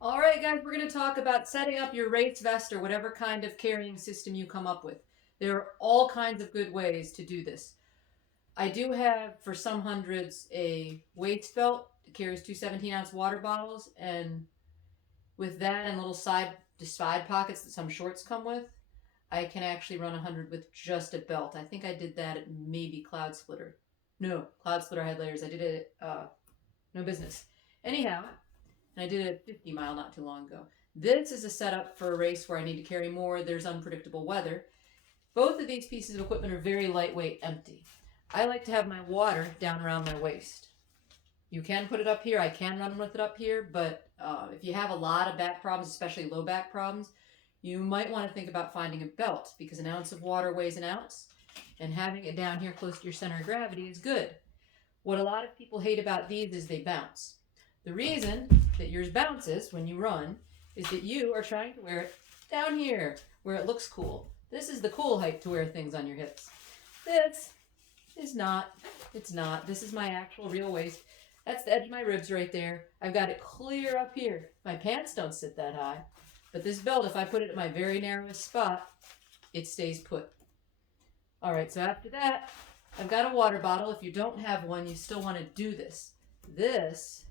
All right, guys, we're going to talk about setting up your race vest or whatever kind of carrying system you come up with. There are all kinds of good ways to do this. I do have, for some hundreds, a waist belt that carries two 17-ounce water bottles, and with that and little side pockets that some shorts come with, I can actually run 100 with just a belt. I think I did that at maybe Cloud Splitter. No, Cloud Splitter had layers. I did it at No Business. Anyhow, and I did a 50 mile not too long ago. This is a setup for a race where I need to carry more. There's unpredictable weather. Both of these pieces of equipment are very lightweight, empty. I like to have my water down around my waist. You can put it up here. I can run with it up here, but if you have a lot of back problems, especially low back problems, you might want to think about finding a belt because an ounce of water weighs an ounce, and having it down here close to your center of gravity is good. What a lot of people hate about these is they bounce. The reason that yours bounces when you run is that you are trying to wear it down here where it looks cool. This is the cool height to wear things on your hips. This is not. It's not. This is my actual real waist. That's the edge of my ribs right there. I've got it clear up here. My pants don't sit that high. But this belt, if I put it at my very narrowest spot, it stays put. All right, so after that, I've got a water bottle. If you don't have one, you still want to do this. This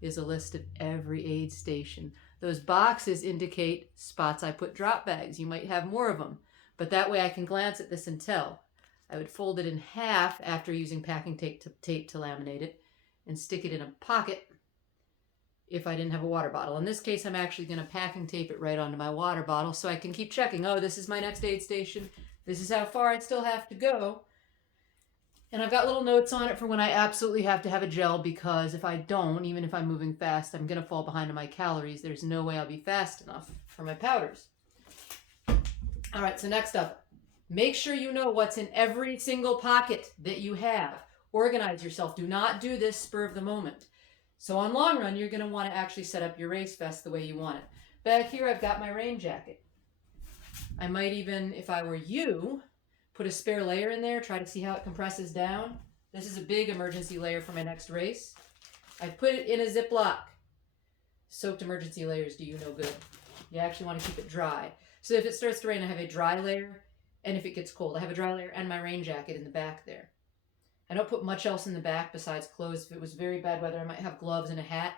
is a list of every aid station. Those boxes indicate spots I put drop bags. You might have more of them, but that way I can glance at this and tell. I would fold it in half after using packing tape to laminate it and stick it in a pocket if I didn't have a water bottle. In this case, I'm actually going to packing tape it right onto my water bottle so I can keep checking. Oh, this is my next aid station. This is how far I still have to go. And I've got little notes on it for when I absolutely have to have a gel because if I don't, even if I'm moving fast, I'm going to fall behind on my calories. There's no way I'll be fast enough for my powders. All right, so next up, make sure you know what's in every single pocket that you have. Organize yourself. Do not do this spur of the moment. So on long run, you're going to want to actually set up your race vest the way you want it. Back here, I've got my rain jacket. I might even, if I were you, put a spare layer in there, try to see how it compresses down. This is a big emergency layer for my next race. I put it in a Ziploc. Soaked emergency layers do you no good. You actually want to keep it dry. So if it starts to rain, I have a dry layer, and if it gets cold, I have a dry layer and my rain jacket in the back there. I don't put much else in the back besides clothes. If it was very bad weather, I might have gloves and a hat,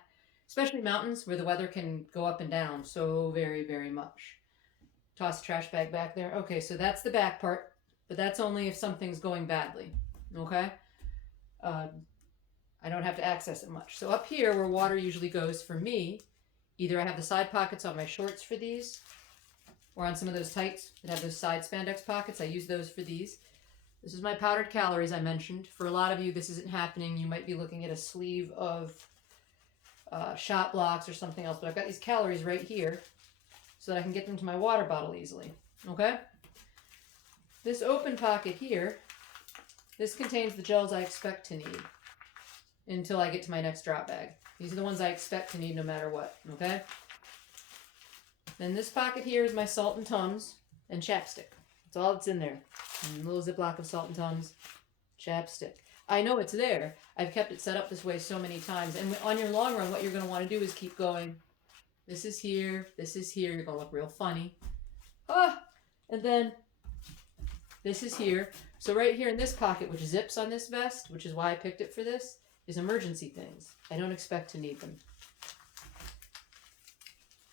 especially mountains where the weather can go up and down so very, very much. Toss the trash bag back there. Okay, so that's the back part, but that's only if something's going badly. Okay? Uh, I don't have to access it much. So up here, where water usually goes for me, either I have the side pockets on my shorts for these, or on some of those tights that have those side spandex pockets. I use those for these. This is my powdered calories I mentioned. For a lot of you, this isn't happening. You might be looking at a sleeve of shot blocks or something else, but I've got these calories right here so that I can get them to my water bottle easily. Okay? This open pocket here, this contains the gels I expect to need until I get to my next drop bag. These are the ones I expect to need no matter what, okay? Then this pocket here is my salt and Tums and chapstick. That's all that's in there. And a little Ziploc of salt and Tums, chapstick. I know it's there. I've kept it set up this way so many times. And on your long run, what you're going to want to do is keep going. This is here. This is here. You're going to look real funny. And then this is here. So right here in this pocket, which zips on this vest, which is why I picked it for this, is emergency things. I don't expect to need them.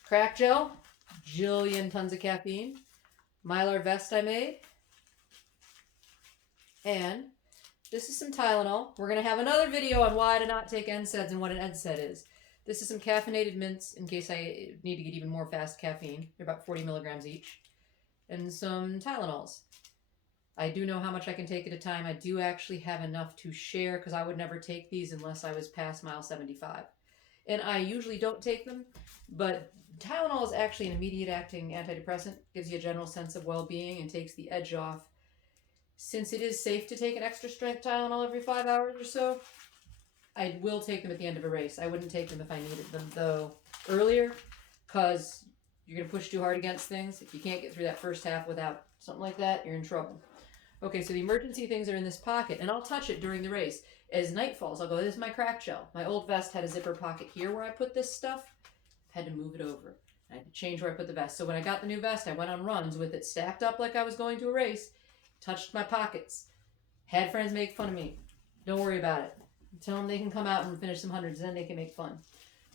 Crack gel, jillion tons of caffeine. Mylar vest I made. And this is some Tylenol. We're going to have another video on why to not take NSAIDs and what an NSAID is. This is some caffeinated mints in case I need to get even more fast caffeine. They're about 40 milligrams each. And some Tylenols. I do know how much I can take at a time. I do actually have enough to share because I would never take these unless I was past mile 75. And I usually don't take them, but Tylenol is actually an immediate acting antidepressant, gives you a general sense of well-being and takes the edge off. Since it is safe to take an extra strength Tylenol every 5 hours or so, I will take them at the end of a race. I wouldn't take them if I needed them, though, earlier, because you're going to push too hard against things. If you can't get through that first half without something like that, you're in trouble. Okay, so the emergency things are in this pocket, and I'll touch it during the race. As night falls, I'll go, this is my crack gel. My old vest had a zipper pocket here where I put this stuff. I've had to move it over. I had to change where I put the vest. So when I got the new vest, I went on runs with it stacked up like I was going to a race, touched my pockets, had friends make fun of me. Don't worry about it. Tell them they can come out and finish some hundreds, then they can make fun.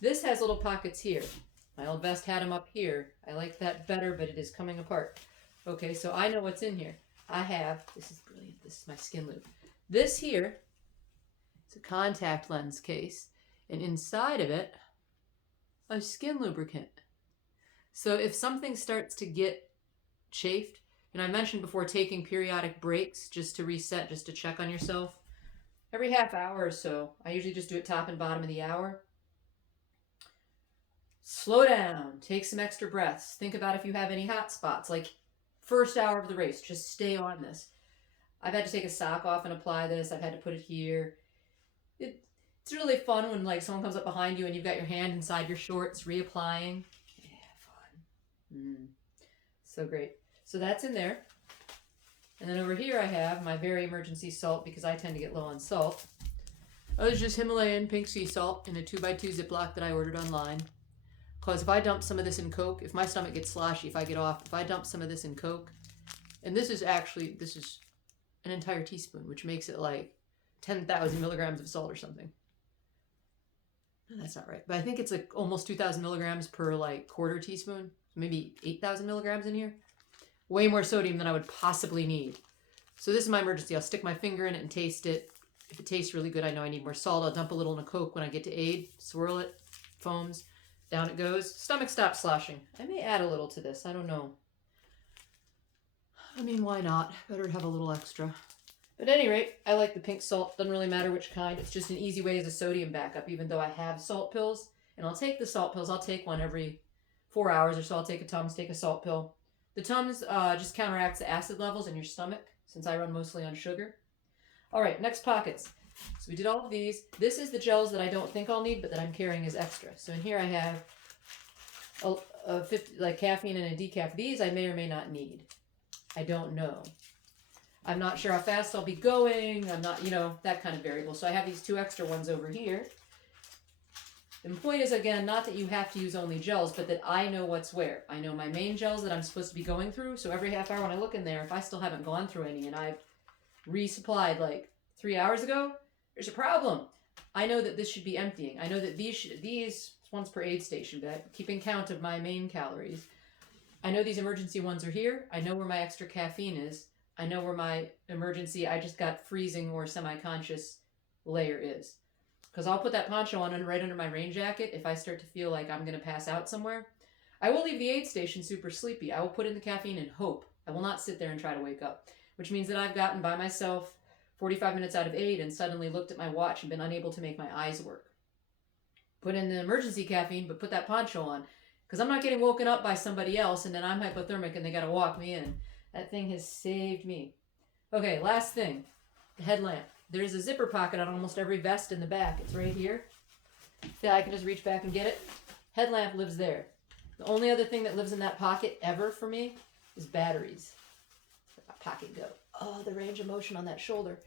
This has little pockets here. My old vest had them up here. I like that better, but it is coming apart. Okay, so I know what's in here. I have, this is brilliant, this is my skin lube. This here is a contact lens case, and inside of it, a skin lubricant. So if something starts to get chafed, and I mentioned before taking periodic breaks just to reset, just to check on yourself, every half hour or so, I usually just do it top and bottom of the hour. Slow down, take some extra breaths. Think about if you have any hot spots, like first hour of the race, just stay on this. I've had to take a sock off and apply this. I've had to put it here. It's really fun when like someone comes up behind you and you've got your hand inside your shorts reapplying. Yeah, fun. So great. So that's in there. And then over here I have my very emergency salt because I tend to get low on salt. Oh, it's just Himalayan pink sea salt in a 2x2 Ziploc that I ordered online. Because if I dump some of this in Coke, if my stomach gets sloshy, if I get off, if I dump some of this in Coke, and this is an entire teaspoon, which makes it like 10,000 milligrams of salt or something. No, that's not right. But I think it's like almost 2,000 milligrams per like quarter teaspoon. Maybe 8,000 milligrams in here. Way more sodium than I would possibly need. So this is my emergency. I'll stick my finger in it and taste it. If it tastes really good, I know I need more salt. I'll dump a little in a Coke when I get to aid. Swirl it. Foams. Down it goes. Stomach stops sloshing. I may add a little to this. I don't know. I mean, why not? Better to have a little extra. But at any rate, I like the pink salt. Doesn't really matter which kind. It's just an easy way as a sodium backup, even though I have salt pills. And I'll take the salt pills. I'll take one every 4 hours or so. I'll take a Tums, take a salt pill. The Tums just counteracts the acid levels in your stomach, since I run mostly on sugar. All right, next pockets. So we did all of these. This is the gels that I don't think I'll need, but that I'm carrying as extra. So in here I have a 50, like caffeine and a decaf. These I may or may not need. I don't know. I'm not sure how fast I'll be going. I'm not, that kind of variable. So I have these 2 extra ones over here. The point is, again, not that you have to use only gels, but that I know what's where. I know my main gels that I'm supposed to be going through. So every half hour when I look in there, if I still haven't gone through any and I've resupplied like 3 hours ago, there's a problem. I know that this should be emptying. I know that these one's per aid station, but I'm keeping count of my main calories. I know these emergency ones are here. I know where my extra caffeine is. I know where my emergency, I just got freezing or semi-conscious layer is. Because I'll put that poncho on and right under my rain jacket if I start to feel like I'm going to pass out somewhere. I will leave the aid station super sleepy. I will put in the caffeine and hope. I will not sit there and try to wake up. Which means that I've gotten by myself 45 minutes out of aid and suddenly looked at my watch and been unable to make my eyes work. Put in the emergency caffeine, but put that poncho on. Because I'm not getting woken up by somebody else and then I'm hypothermic and they got to walk me in. That thing has saved me. Okay, last thing. The headlamp. There's a zipper pocket on almost every vest in the back. It's right here. Yeah, I can just reach back and get it. Headlamp lives there. The only other thing that lives in that pocket ever for me is batteries. Where'd my pocket go? Oh, the range of motion on that shoulder.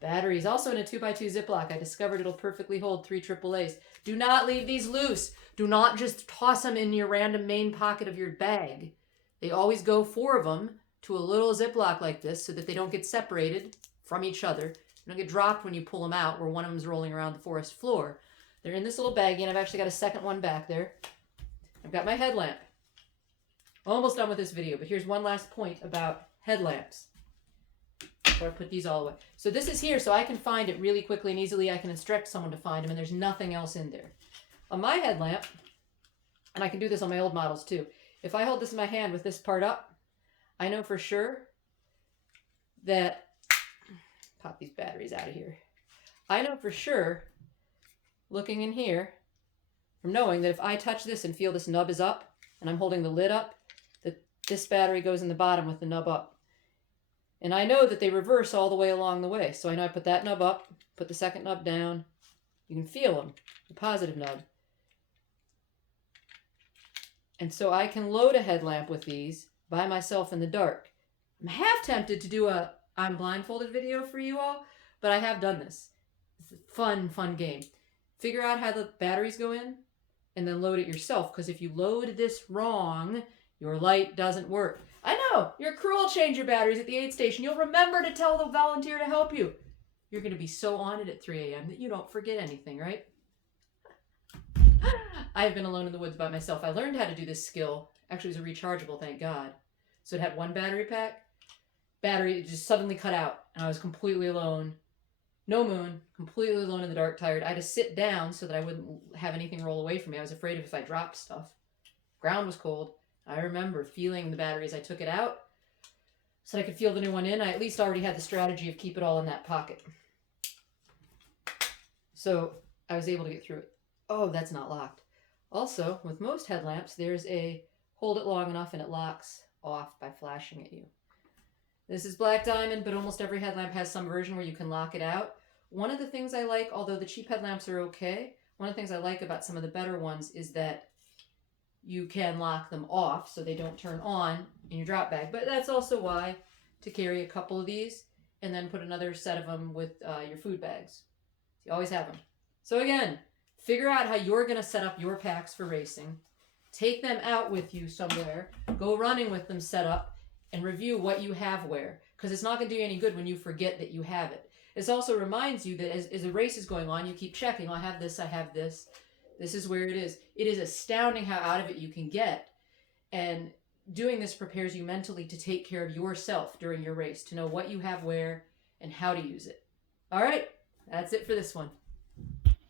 Batteries. Also in a 2x2 Ziploc. I discovered it'll perfectly hold 3 AAAs. Do not leave these loose. Do not just toss them in your random main pocket of your bag. They always go 4 of them to a little Ziploc like this so that they don't get separated from each other. They don't get dropped when you pull them out where one of them's rolling around the forest floor. They're in this little baggie, and I've actually got a second one back there. I've got my headlamp. Almost done with this video, but here's one last point about headlamps. So I put these all away. So this is here so I can find it really quickly and easily. I can instruct someone to find them, and there's nothing else in there. On my headlamp, and I can do this on my old models too, if I hold this in my hand with this part up, I know for sure that, pop these batteries out of here. I know for sure, looking in here, from knowing that if I touch this and feel this nub is up, and I'm holding the lid up, that this battery goes in the bottom with the nub up. And I know that they reverse all the way along the way. So I know I put that nub up, put the second nub down. You can feel them, the positive nub. And so I can load a headlamp with these by myself in the dark. I'm half tempted to do a I'm blindfolded video for you all, but I have done this. It's a fun game. Figure out how the batteries go in, and then load it yourself, because if you load this wrong, your light doesn't work. I know, you're cruel, change your batteries at the aid station. You'll remember to tell the volunteer to help you. You're going to be so on it at 3 a.m. that you don't forget anything, right? I've been alone in the woods by myself. I learned how to do this skill. Actually, it was a rechargeable, thank God. So it had one battery pack. Battery just suddenly cut out, and I was completely alone. No moon, completely alone in the dark, tired. I had to sit down so that I wouldn't have anything roll away from me. I was afraid if I dropped stuff. Ground was cold. I remember feeling the battery as I took it out so that I could feel the new one in. I at least already had the strategy of keep it all in that pocket. So I was able to get through it. Oh, that's not locked. Also, with most headlamps, there's a hold it long enough and it locks off by flashing at you. This is black diamond, but almost every headlamp has some version where you can lock it out. One of the things I like, although the cheap headlamps are okay, one of the things I like about some of the better ones is that you can lock them off so they don't turn on in your drop bag. But that's also why to carry a couple of these and then put another set of them with your food bags. You always have them. So again, figure out how you're going to set up your packs for racing. Take them out with you somewhere. Go running with them set up and review what you have where. Because it's not going to do you any good when you forget that you have it. This also reminds you that as a race is going on, you keep checking. I have this, I have this. This is where it is. It is astounding how out of it you can get. And doing this prepares you mentally to take care of yourself during your race, to know what you have where and how to use it. All right, that's it for this one.